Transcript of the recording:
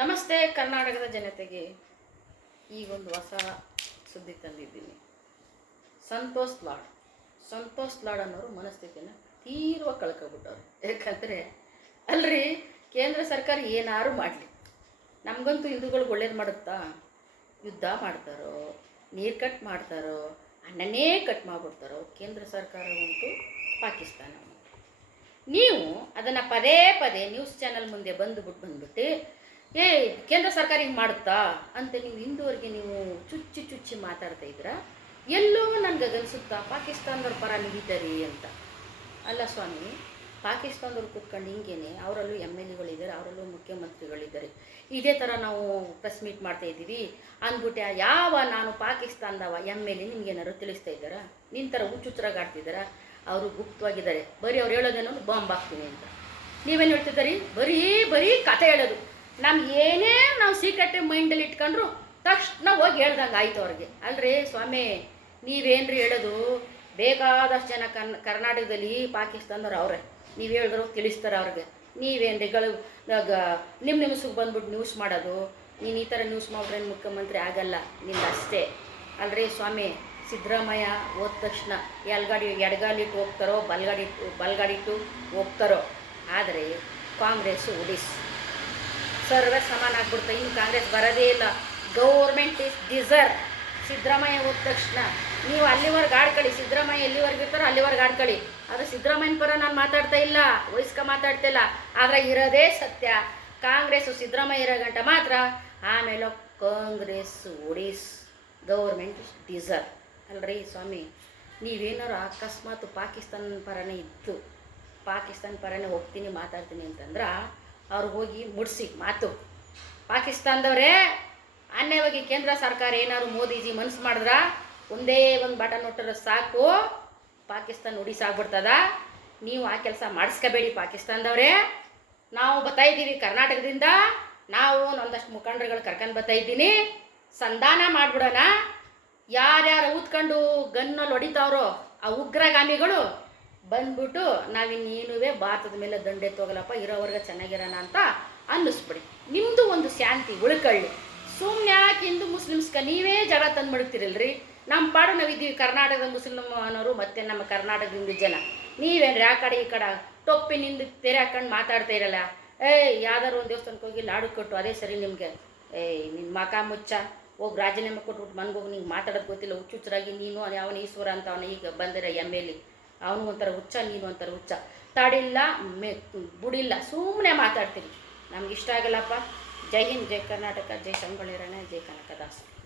ನಮಸ್ತೆ ಕರ್ನಾಟಕದ ಜನತೆಗೆ ಈಗೊಂದು ಹೊಸ ಸುದ್ದಿ ತಂದಿದ್ದೀನಿ. ಸಂತೋಷ್ ಲಾಡ್. ಸಂತೋಷ್ ಲಾಡ್ ಅನ್ನೋರು ಮನಸ್ಥಿತಿನ ತೀರ್ವ ಕಳ್ಕೊಬಿಟ್ಟವ್ರು. ಯಾಕಂದರೆ ಅಲ್ರಿ, ಕೇಂದ್ರ ಸರ್ಕಾರ ಏನಾರು ಮಾಡಲಿ. ನಮಗಂತೂ ಹಿಂದೂಗಳಿಗೆ ಒಳ್ಳೇದು ಮಾಡುತ್ತಾ? ಯುದ್ಧ ಮಾಡ್ತಾರೋ, ನೀರು ಕಟ್ ಮಾಡ್ತಾರೋ ಅನ್ನನೇ ಕಟ್ ಮಾಡ್ಬಿಡ್ತಾರೋ, ಕೇಂದ್ರ ಸರ್ಕಾರ ಉಂಟು ಪಾಕಿಸ್ತಾನ ನೀವು ಅದನ್ನು ಪದೇ ಪದೇ ನ್ಯೂಸ್ ಚಾನಲ್ ಮುಂದೆ ಬಂದುಬಿಟ್ಟು ಬಂದ್ಬಿಟ್ಟು ಏ, ಕೇಂದ್ರ ಸರ್ಕಾರ ಹಿಂಗೆ ಮಾಡುತ್ತಾ ಅಂತ ನೀವು ಇಂದುವರೆಗೆ ನೀವು ಚುಚ್ಚಿ ಚುಚ್ಚಿ ಮಾತಾಡ್ತಾ ಇದ್ದೀರಾ? ಎಲ್ಲೋ ನನಗೆ ಗಲಿಸುತ್ತಾ ಪಾಕಿಸ್ತಾನದವ್ರ ಪರ ನಿಂತಿದ್ದಾರೆ ಅಂತ. ಅಲ್ಲ ಸ್ವಾಮಿ, ಪಾಕಿಸ್ತಾನದವ್ರು ಕೂತ್ಕೊಂಡು ಹಿಂಗೇನೆ, ಅವರಲ್ಲೂ ಎಂ ಎಲ್ ಎಗಳಿದ್ದಾರೆ, ಅವರಲ್ಲೂ ಮುಖ್ಯಮಂತ್ರಿಗಳಿದ್ದಾರೆ. ಇದೇ ಥರ ನಾವು ಪ್ರೆಸ್ ಮೀಟ್ ಮಾಡ್ತಾ ಇದ್ದೀವಿ. ಅಂದ್ಬಿಟ್ಟು ಯಾವ ನಾನು ಪಾಕಿಸ್ತಾನದವ, ಎಂ ಎಲ್ ಎ ನಿಮ್ಗೇನಾದ್ರು ತಿಳಿಸ್ತಾ ಇದ್ದಾರಾ? ನಿನ್ನ ಥರ ಹುಚ್ಚುಚ್ಚರಾಗಿ ಅವರು ಗುಪ್ತವಾಗಿದ್ದಾರೆ. ಬರೀ ಅವ್ರು ಹೇಳೋದೇನೋ ಬಾಂಬ್ ಹಾಕ್ತೀನಿ ಅಂತ. ನೀವೇನು ಹೇಳ್ತಿದ್ದೀರಿ? ಬರೀ ಬರೀ ಕತೆ ಹೇಳೋದು. ನಮ್ಗೆ ಏನೇ ನಾವು ಸೀಕ್ರೆಟ್ ಮೈಂಡಲ್ಲಿ ಇಟ್ಕೊಂಡ್ರು ತಕ್ಷಣ ಹೋಗಿ ಹೇಳ್ದಂಗೆ ಆಯ್ತು ಅವ್ರಿಗೆ. ಅಲ್ರಿ ಸ್ವಾಮಿ, ನೀವೇನ್ರಿ ಹೇಳೋದು? ಬೇಕಾದಷ್ಟು ಜನ ಕನ್ ಕರ್ನಾಟಕದಲ್ಲಿ ಪಾಕಿಸ್ತಾನದವ್ರು ಅವರೇ. ನೀವು ಹೇಳಿದ್ರು ತಿಳಿಸ್ತಾರೆ ಅವ್ರಿಗೆ. ನೀವೇನ್ರಿ ಗಳು ನಿಮ್ಮ ನಿಮಿಷಕ್ಕೆ ಬಂದ್ಬಿಟ್ಟು ನ್ಯೂಸ್ ಮಾಡೋದು? ನೀನು ಈ ಥರ ನ್ಯೂಸ್ ಮಾಡಿದ್ರೆ ಮುಖ್ಯಮಂತ್ರಿ ಆಗಲ್ಲ, ನಿಂದು ಅಷ್ಟೇ. ಅಲ್ರಿ ಸ್ವಾಮಿ, ಸಿದ್ದರಾಮಯ್ಯ ಹೋದ ತಕ್ಷಣ ಎಲ್ಗಾಡಿ ಎಡಗಾಲಿಟ್ಟು ಹೋಗ್ತಾರೋ, ಬಲ್ಗಾಡಿ, ಬಲ್ಗಾಡಿಟ್ಟು ಹೋಗ್ತಾರೋ? ಆದರೆ ಕಾಂಗ್ರೆಸ್ ಉಡಿಸ್ ಸರ್ವೇ ಸಮಾನ ಆಗ್ಬಿಡ್ತಾ. ಇನ್ನು ಕಾಂಗ್ರೆಸ್ ಬರೋದೇ ಇಲ್ಲ. Government is deserve. ಸಿದ್ದರಾಮಯ್ಯ ಹೋದ ತಕ್ಷಣ ನೀವು ಅಲ್ಲಿವರೆಗೆ ಆಡ್ಕೊಳ್ಳಿ ಸಿದ್ದರಾಮಯ್ಯ ಎಲ್ಲಿವರೆಗೆ ಇರ್ತಾರೋ ಅಲ್ಲಿವರೆಗೆ ಆಡ್ಕೊಳ್ಳಿ ಆದರೆ ಸಿದ್ದರಾಮಯ್ಯನ ಪರ ನಾನು ಮಾತಾಡ್ತಾ ಇಲ್ಲ. ವಯಸ್ಕ ಮಾತಾಡ್ತಾ ಇಲ್ಲ. ಆದರೆ ಇರೋದೇ ಸತ್ಯ. ಕಾಂಗ್ರೆಸ್ಸು ಸಿದ್ದರಾಮಯ್ಯ ಇರೋ ಗಂಟ ಮಾತ್ರ. ಆಮೇಲೆ ಕಾಂಗ್ರೆಸ್ ಒಡಿಸ್ ಗೌರ್ಮೆಂಟ್ ಡಿಸರ್ ಅಲ್ರಿ ಸ್ವಾಮಿ ನೀವೇನಾರು ಅಕಸ್ಮಾತ್ ಪಾಕಿಸ್ತಾನ ಪರನೇ ಇತ್ತು ಪಾಕಿಸ್ತಾನ ಪರನೇ ಹೋಗ್ತೀನಿ ಮಾತಾಡ್ತೀನಿ ಅಂತಂದ್ರೆ ಅವ್ರು ಹೋಗಿ ಮುಡಿಸಿ ಮಾತು. ಪಾಕಿಸ್ತಾನದವರೇ ಅನ್ಯವಾಗಿ ಕೇಂದ್ರ ಸರ್ಕಾರ ಏನಾದ್ರು ಮೋದಿಜಿ ಮನ್ಸು ಮಾಡಿದ್ರ? ಒಂದೇ ಒಂದು ಬಟನ್ ಒಟ್ಟರೆ ಸಾಕು. ಪಾಕಿಸ್ತಾನ ಉಡಿಸಾಗ್ಬಿಡ್ತದ ನೀವು ಆ ಕೆಲಸ ಮಾಡಿಸ್ಕೋಬೇಡಿ ಪಾಕಿಸ್ತಾನದವರೇ. ನಾವು ಬರ್ತಾ ಇದ್ದೀವಿ ಕರ್ನಾಟಕದಿಂದ. ನಾವು ಒಂದಷ್ಟು ಮುಖಂಡರುಗಳು ಕರ್ಕೊಂಡು ಬರ್ತಾ ಇದ್ದೀನಿ. ಸಂಧಾನ ಮಾಡಿಬಿಡೋಣ. ಯಾರ್ಯಾರು ಊದ್ಕೊಂಡು ಗನ್ನಲ್ಲಿ ಹೊಡಿತಾವ್ರೋ, ಆ ಉಗ್ರಗಾಮಿಗಳು ಬಂದ್ಬಿಟ್ಟು ನಾವಿನ್ನೇನುವೆ ಭಾರತದ ಮೇಲೆ ದಂಡೆ ತೋಗಲಪ್ಪ ಇರೋವರೆಗೆ ಚೆನ್ನಾಗಿರೋಣ ಅಂತ ಅನ್ನಿಸ್ಬಿಡಿ. ನಿಮ್ಮದು ಒಂದು ಶಾಂತಿ ಉಳ್ಕೊಳ್ಳಿ. ಸುಮ್ಮನೆ ಯಾಕೆ ಹಿಂದೂ ಮುಸ್ಲಿಮ್ಸ್ಕ ನೀವೇ ಜಗಳ ತಂದು ಮಡಗ್ತಿರಲ್ರಿ? ನಮ್ಮ ಪಾಡು ನಾವಿದ್ದೀವಿ, ಕರ್ನಾಟಕದ ಮುಸ್ಲಿಮ್ ಅನ್ನೋರು ಮತ್ತೆ ನಮ್ಮ ಕರ್ನಾಟಕದಿಂದ ಜನ. ನೀವೇನ್ರಿ ಆ ಕಡೆ ಈ ಕಡೆ ಟೊಪ್ಪಿನಿಂದ ತೆರೆ ಹಾಕೊಂಡು ಮಾತಾಡ್ತಾ ಇರಲ್ಲ? ಏಯ್, ಯಾವ್ದಾರು ಒಂದು ದೇವಸ್ಥಾನಕ್ಕೆ ಹೋಗಿ ಲಾಡು ಕೊಟ್ಟು ಅದೇ ಸರಿ ನಿಮಗೆ. ಏಯ್ ನಿನ್ನ ಮಕ ಮುಚ್ಚ. ಹೋಗಿ ರಾಜೀನಾಮೆ ಕೊಟ್ಬಿಟ್ಟು ಮನ್ಗೋಗಿ ನಿಂಗೆ ಮಾತಾಡೋದು ಗೊತ್ತಿಲ್ಲ, ಹುಚ್ಚುಚ್ಚರಾಗಿ ನೀನು ಅವನ ಈಶ್ವರ ಅಂತ ಅವನ ಈಗ ಬಂದಿರ ಎಂ ಎಲ್ ಅವನು ಒಂಥರ ಹುಚ್ಚ, ನೀನು ಒಂಥರ ಹುಚ್ಚ. ತಡಿಲ್ಲ, ಮೆ, ಬುಡಿಲ್ಲ ಸುಮ್ಮನೆ ಮಾತಾಡ್ತೀನಿ. ನಮ್ಗೆ ಇಷ್ಟ ಆಗಲ್ಲಪ್ಪ. ಜೈ ಹಿಂದ್, ಜೈ ಕರ್ನಾಟಕ, ಜೈ ಸಂಗೊಳ್ಳಿ ರಾಯಣ್ಣ ಜೈ ಕನಕದಾಸ.